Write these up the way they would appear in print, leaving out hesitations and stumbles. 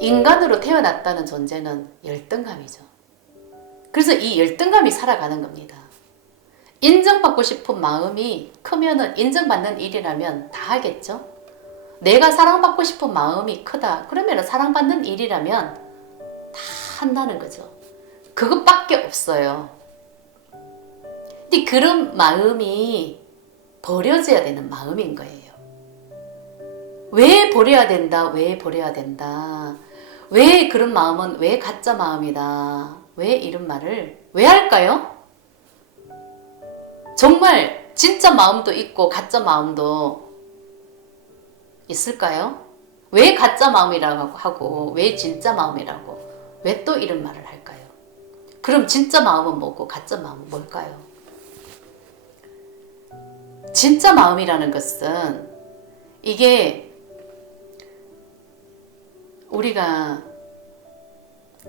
인간으로 태어났다는 존재는 열등감이죠. 그래서 이 열등감이 살아가는 겁니다. 인정받고 싶은 마음이 크면은 인정받는 일이라면 다 하겠죠. 내가 사랑받고 싶은 마음이 크다 그러면 사랑받는 일이라면 다 한다는 거죠. 그것밖에 없어요. 근데 그런 마음이 버려져야 되는 마음인 거예요. 왜 버려야 된다? 왜 버려야 된다? 왜 그런 마음은 왜 가짜 마음이다? 왜 이런 말을 왜 할까요? 정말 진짜 마음도 있고 가짜 마음도 있을까요? 왜 가짜 마음이라고 하고 왜 진짜 마음이라고 왜 또 이런 말을 할까요? 그럼 진짜 마음은 뭐고 가짜 마음은 뭘까요? 진짜 마음이라는 것은 이게 우리가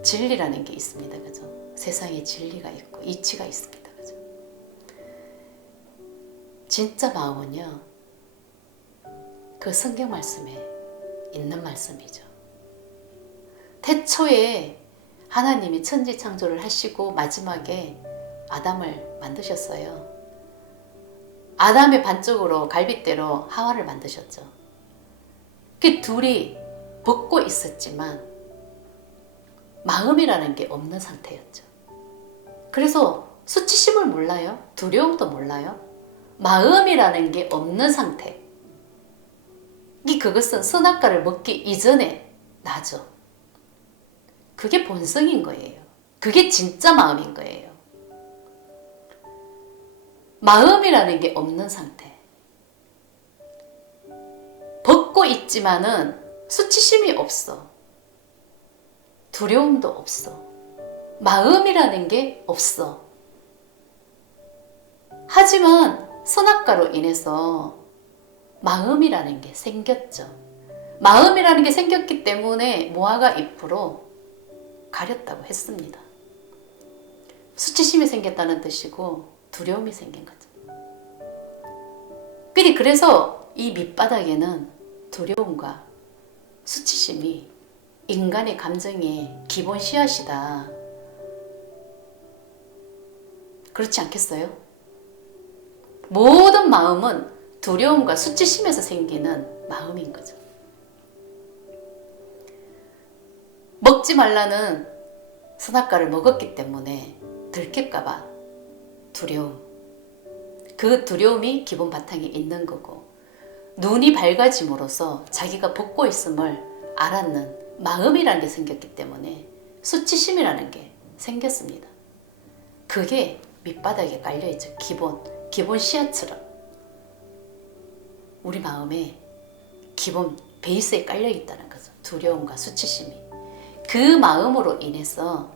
진리라는 게 있습니다. 그죠? 세상에 진리가 있고 이치가 있습니다. 그죠? 진짜 마음은요, 그 성경 말씀에 있는 말씀이죠. 태초에 하나님이 천지 창조를 하시고 마지막에 아담을 만드셨어요. 아담의 반쪽으로 갈빗대로 하와를 만드셨죠. 그 둘이 벗고 있었지만 마음이라는 게 없는 상태였죠. 그래서 수치심을 몰라요. 두려움도 몰라요. 마음이라는 게 없는 상태. 그것은 선악과를 먹기 이전에 나죠. 그게 본성인 거예요. 그게 진짜 마음인 거예요. 마음이라는 게 없는 상태. 벗고 있지만은 수치심이 없어. 두려움도 없어. 마음이라는 게 없어. 하지만 선악과로 인해서 마음이라는 게 생겼죠. 마음이라는 게 생겼기 때문에 무화과 잎으로 가렸다고 했습니다. 수치심이 생겼다는 뜻이고 두려움이 생긴 거죠. 그래서 이 밑바닥에는 두려움과 수치심이 인간의 감정의 기본 씨앗이다. 그렇지 않겠어요? 모든 마음은 두려움과 수치심에서 생기는 마음인 거죠. 먹지 말라는 선악과를 먹었기 때문에 들킬까봐 두려움. 그 두려움이 기본 바탕에 있는 거고, 눈이 밝아짐으로써 자기가 벗고 있음을 알았는 마음이라는 게 생겼기 때문에 수치심이라는 게 생겼습니다. 그게 밑바닥에 깔려있죠. 기본 씨앗처럼 우리 마음에 기본 베이스에 깔려있다는 거죠. 두려움과 수치심이. 그 마음으로 인해서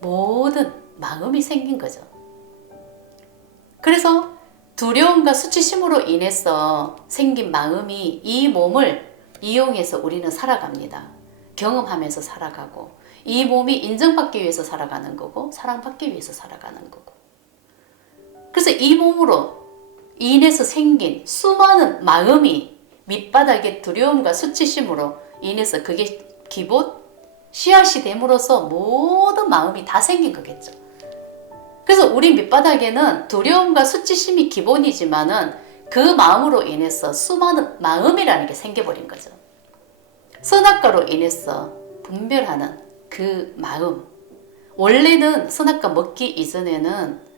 모든 마음이 생긴 거죠. 그래서 두려움과 수치심으로 인해서 생긴 마음이 이 몸을 이용해서 우리는 살아갑니다. 경험하면서 살아가고, 이 몸이 인정받기 위해서 살아가는 거고 사랑받기 위해서 살아가는 거고. 그래서 이 몸으로 인해서 생긴 수많은 마음이 밑바닥에 두려움과 수치심으로 인해서 그게 기본 씨앗이 됨으로써 모든 마음이 다 생긴 거겠죠. 그래서 우리 밑바닥에는 두려움과 수치심이 기본이지만은 그 마음으로 인해서 수많은 마음이라는 게 생겨버린 거죠. 선악과로 인해서 분별하는 그 마음. 원래는 선악과 먹기 이전에는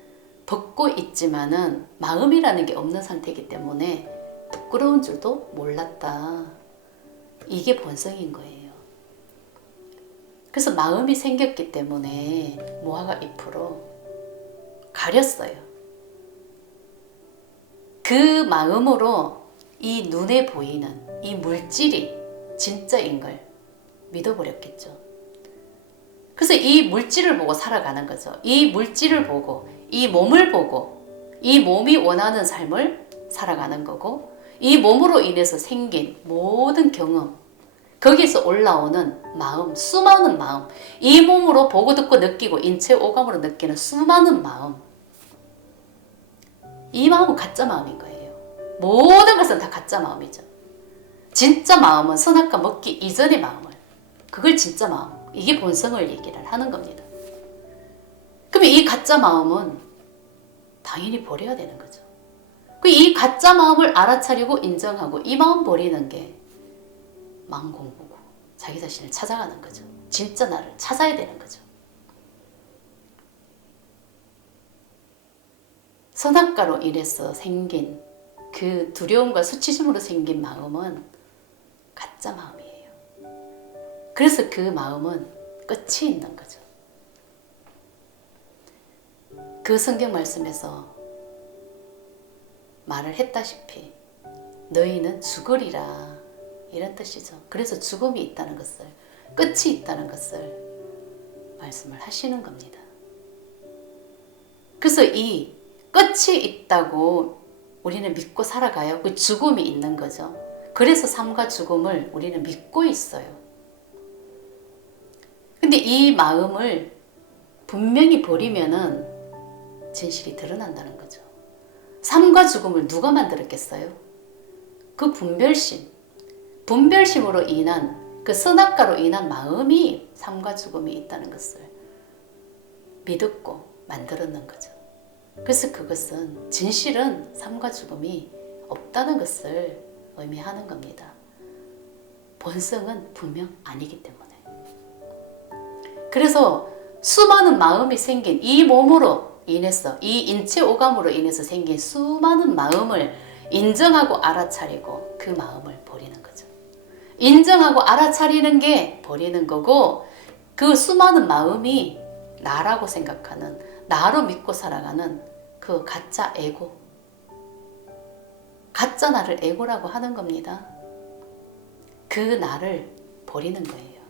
벗고 있지만은 마음이라는 게 없는 상태이기 때문에 부끄러운 줄도 몰랐다. 이게 본성인 거예요. 그래서 마음이 생겼기 때문에 무화과 잎으로 가렸어요. 그 마음으로 이 눈에 보이는 이 물질이 진짜인 걸 믿어버렸겠죠. 그래서 이 물질을 보고 살아가는 거죠. 이 물질을 보고, 이 몸을 보고, 이 몸이 원하는 삶을 살아가는 거고, 이 몸으로 인해서 생긴 모든 경험, 거기서 올라오는 마음, 수많은 마음, 이 몸으로 보고 듣고 느끼고 인체 오감으로 느끼는 수많은 마음, 이 마음은 가짜 마음인 거예요. 모든 것은 다 가짜 마음이죠. 진짜 마음은 선악과 먹기 이전의 마음을, 그걸 진짜 마음, 이게 본성을 얘기를 하는 겁니다. 그러면 이 가짜 마음은 당연히 버려야 되는 거죠. 이 가짜 마음을 알아차리고 인정하고 이 마음 버리는 게 마음 공부고 자기 자신을 찾아가는 거죠. 진짜 나를 찾아야 되는 거죠. 선악과로 인해서 생긴 그 두려움과 수치심으로 생긴 마음은 가짜 마음이에요. 그래서 그 마음은 끝이 있는 거죠. 그 성경 말씀에서 말을 했다시피 너희는 죽으리라, 이런 뜻이죠. 그래서 죽음이 있다는 것을, 끝이 있다는 것을 말씀을 하시는 겁니다. 그래서 이 끝이 있다고 우리는 믿고 살아가요. 그 죽음이 있는 거죠. 그래서 삶과 죽음을 우리는 믿고 있어요. 근데 이 마음을 분명히 버리면은 진실이 드러난다는 거죠. 삶과 죽음을 누가 만들었겠어요? 그 분별심으로 인한, 그 선악과로 인한 마음이 삶과 죽음이 있다는 것을 믿었고 만들었는 거죠. 그래서 그것은, 진실은 삶과 죽음이 없다는 것을 의미하는 겁니다. 본성은 분명 아니기 때문에. 그래서 수많은 마음이 생긴 이 몸으로 인해서, 이 인체 오감으로 인해서 생긴 수많은 마음을 인정하고 알아차리고 그 마음을 버리는 거죠. 인정하고 알아차리는 게 버리는 거고, 그 수많은 마음이 나라고 생각하는, 나로 믿고 살아가는 그 가짜 에고, 가짜 나를 에고라고 하는 겁니다. 그 나를 버리는 거예요.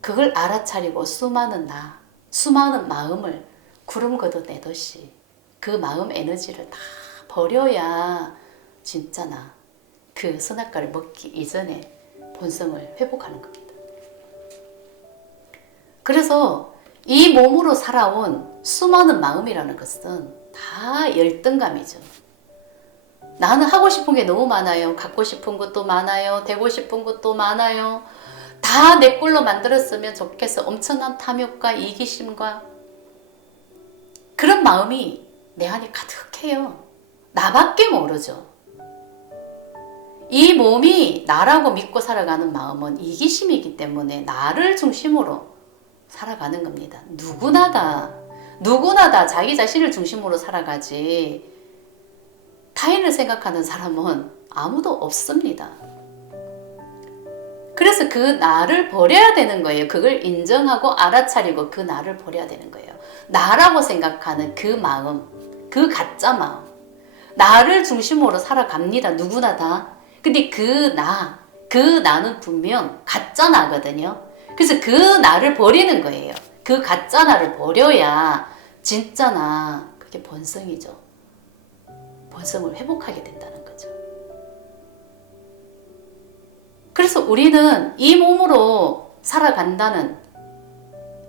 그걸 알아차리고 수많은 마음을 구름 걷어내듯이 그 마음 에너지를 다 버려야 진짜 나, 그 선악과를 먹기 이전에 본성을 회복하는 겁니다. 그래서 이 몸으로 살아온 수많은 마음이라는 것은 다 열등감이죠. 나는 하고 싶은 게 너무 많아요. 갖고 싶은 것도 많아요. 되고 싶은 것도 많아요. 다 내 꼴로 만들었으면 좋겠어. 엄청난 탐욕과 이기심과 그런 마음이 내 안에 가득해요. 나밖에 모르죠. 이 몸이 나라고 믿고 살아가는 마음은 이기심이기 때문에 나를 중심으로 살아가는 겁니다. 누구나 다 자기 자신을 중심으로 살아가지 타인을 생각하는 사람은 아무도 없습니다. 그래서 그 나를 버려야 되는 거예요. 그걸 인정하고 알아차리고 그 나를 버려야 되는 거예요. 나라고 생각하는 그 마음, 그 가짜 마음, 나를 중심으로 살아갑니다. 누구나 다. 근데 그 나는 분명 가짜 나거든요. 그래서 그 나를 버리는 거예요. 그 가짜 나를 버려야 진짜 나, 그게 본성이죠. 본성을 회복하게 된다는 거죠. 그래서 우리는 이 몸으로 살아간다는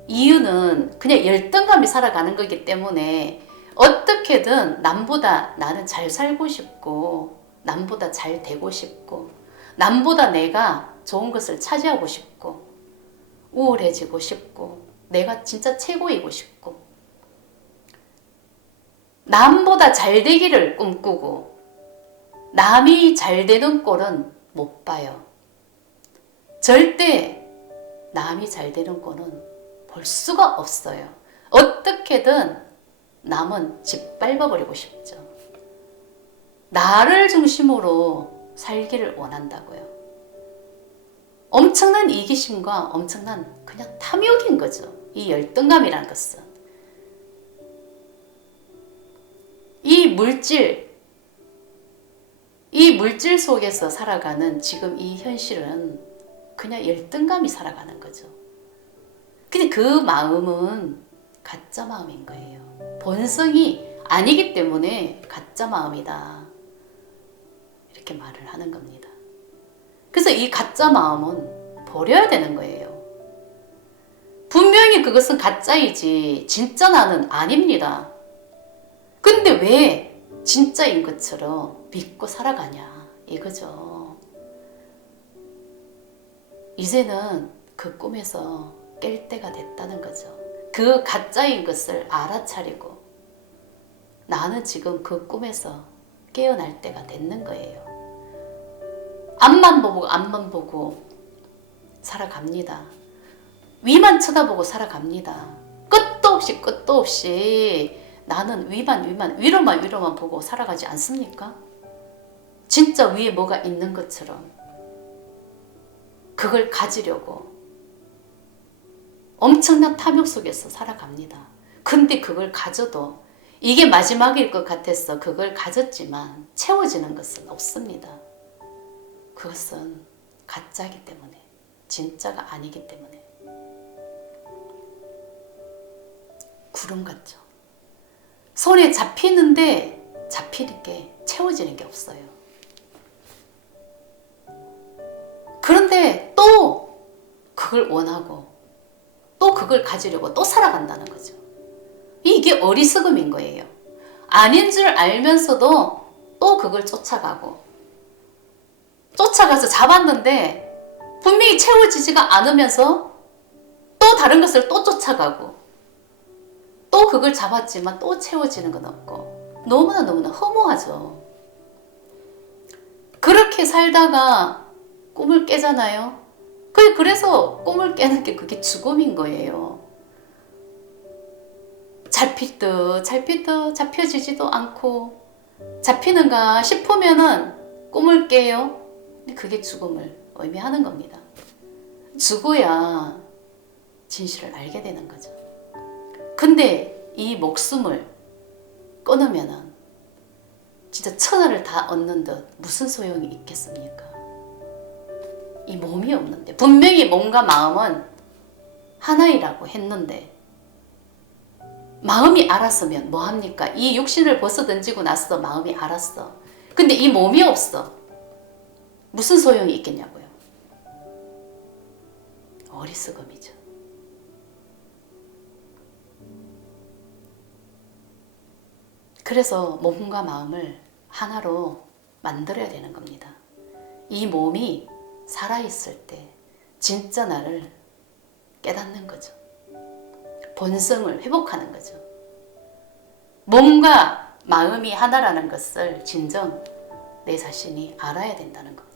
이유는 그냥 열등감이 살아가는 거기 때문에 어떻게든 남보다 나는 잘 살고 싶고, 남보다 잘 되고 싶고, 남보다 내가 좋은 것을 차지하고 싶고, 우월해지고 싶고, 내가 진짜 최고이고 싶고, 남보다 잘 되기를 꿈꾸고, 남이 잘 되는 꼴은 못 봐요. 절대 남이 잘 되는 꼴은 볼 수가 없어요. 어떻게든 남은 짓밟아버리고 싶죠. 나를 중심으로 살기를 원한다고요. 엄청난 이기심과 엄청난 그냥 탐욕인 거죠. 이 열등감이라는 것은. 이 물질 속에서 살아가는 지금 이 현실은 그냥 열등감이 살아가는 거죠. 근데 그 마음은 가짜 마음인 거예요. 본성이 아니기 때문에 가짜 마음이다, 이렇게 말을 하는 겁니다. 그래서 이 가짜 마음은 버려야 되는 거예요. 분명히 그것은 가짜이지 진짜 나는 아닙니다. 근데 왜 진짜인 것처럼 믿고 살아가냐 이거죠. 이제는 그 꿈에서 깰 때가 됐다는 거죠. 그 가짜인 것을 알아차리고 나는 지금 그 꿈에서 깨어날 때가 됐는 거예요. 앞만 보고 살아갑니다. 위만 쳐다보고 살아갑니다. 끝도 없이 나는 위로만 보고 살아가지 않습니까? 진짜 위에 뭐가 있는 것처럼 그걸 가지려고 엄청난 탐욕 속에서 살아갑니다. 근데 그걸 가져도 이게 마지막일 것 같아서 그걸 가졌지만 채워지는 것은 없습니다. 그것은 가짜이기 때문에, 진짜가 아니기 때문에. 구름 같죠. 손에 잡히는데 잡히는 게 채워지는 게 없어요. 그런데 또 그걸 원하고 또 그걸 가지려고 또 살아간다는 거죠. 이게 어리석음인 거예요. 아닌 줄 알면서도 또 그걸 쫓아가고 쫓아가서 잡았는데 분명히 채워지지가 않으면서 또 다른 것을 또 쫓아가고 또 그걸 잡았지만 또 채워지는 건 없고 너무나 허무하죠. 그렇게 살다가 꿈을 깨잖아요. 그래서 꿈을 깨는 게 그게 죽음인 거예요. 잡히듯 잡혀지지도 않고 잡히는가 싶으면은 꿈을 깨요. 근데 그게 죽음을 의미하는 겁니다. 죽어야 진실을 알게 되는 거죠. 근데 이 목숨을 끊으면은 진짜 천하를 다 얻는 듯 무슨 소용이 있겠습니까? 이 몸이 없는데 분명히 몸과 마음은 하나이라고 했는데 마음이 알았으면 뭐합니까? 이 육신을 벗어던지고 나서 마음이 알았어. 근데 이 몸이 없어. 무슨 소용이 있겠냐고요. 어리석음이죠. 그래서 몸과 마음을 하나로 만들어야 되는 겁니다. 이 몸이 살아있을 때 진짜 나를 깨닫는 거죠. 본성을 회복하는 거죠. 몸과 마음이 하나라는 것을 진정 내 자신이 알아야 된다는 것.